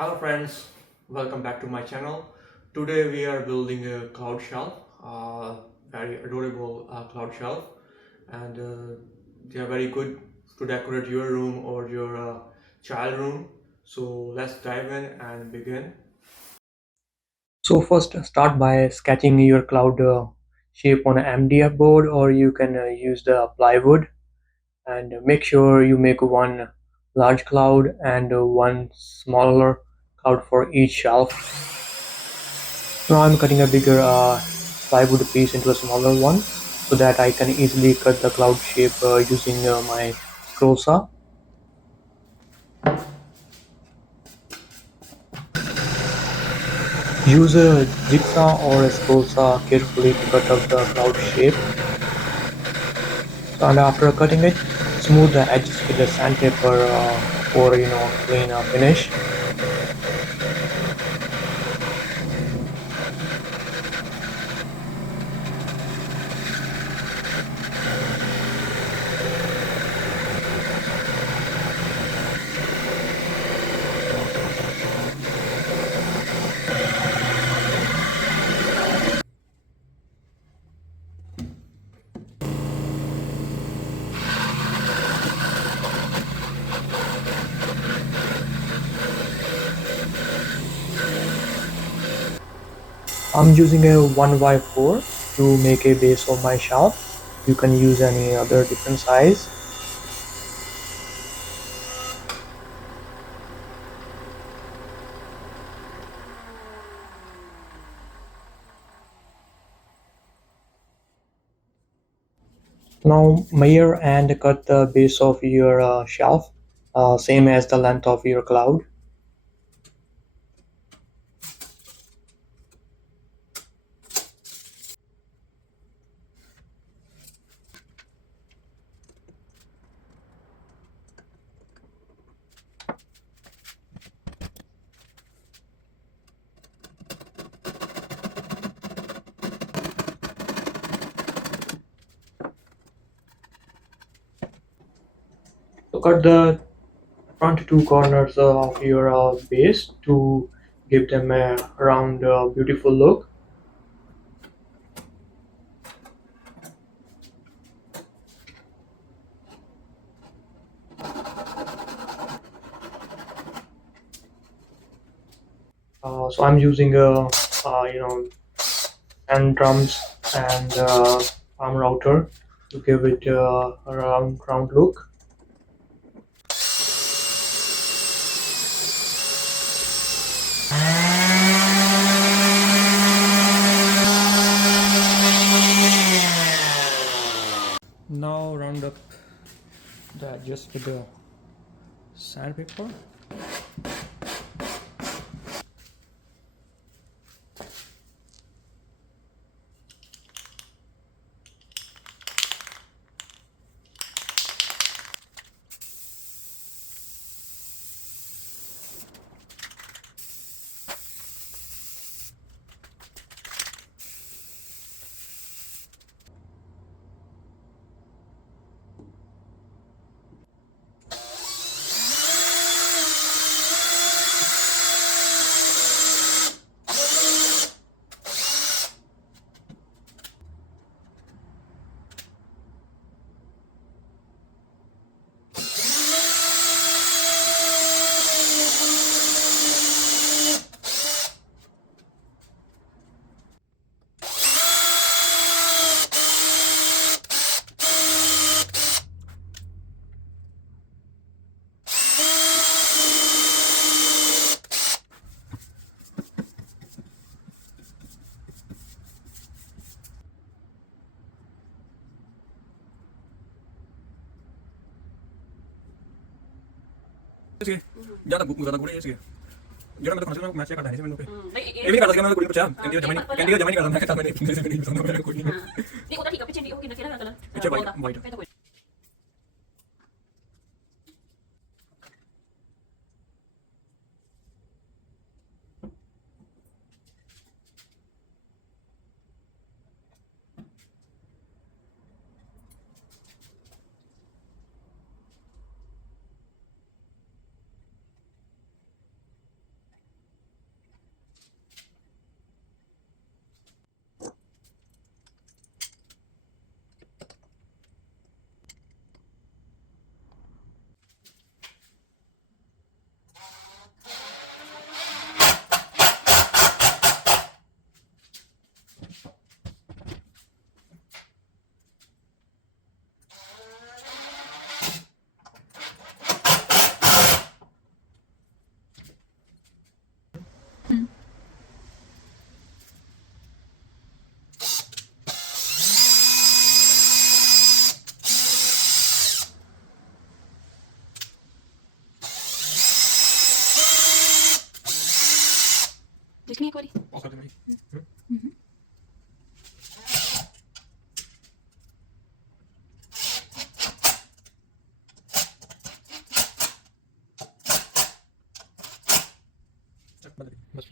Hello friends, welcome back to my channel. Today we are building a cloud shelf, very adorable cloud shelf, and they are very good to decorate your room or your child room. So let's dive in and begin. So first start by sketching your cloud shape on an MDF board, or you can use the plywood, and make sure you make one large cloud and one smaller cloud for each shelf. Now I'm cutting a bigger plywood piece into a smaller one so that I can easily cut the cloud shape using my scroll saw. Use a jigsaw or a scroll saw carefully to cut out the cloud shape. So, and after cutting it, smooth the edges with the sandpaper for clean finish. I'm using a 1x4 to make a base of my shelf. You can use any other different size. Now measure and cut the base of your shelf, same as the length of your cloud. So cut the front two corners of your base to give them a round, beautiful look. So I'm using hand drums and palm router to give it a round look. Now round up the edges with the sandpaper. Sige. Jangan buku kata gue sih. Jangan betul maksudnya masih kata ini sih menurut. Ini kan kata sekarang aku percaya. Kan dia zaman ini kalau mereka tahu ini bisa ini bisa namanya aku ini. Di udah higap kecil di okay nakira kala. Coba baik. देखनी एक बारी pause कर दे भाई चल बस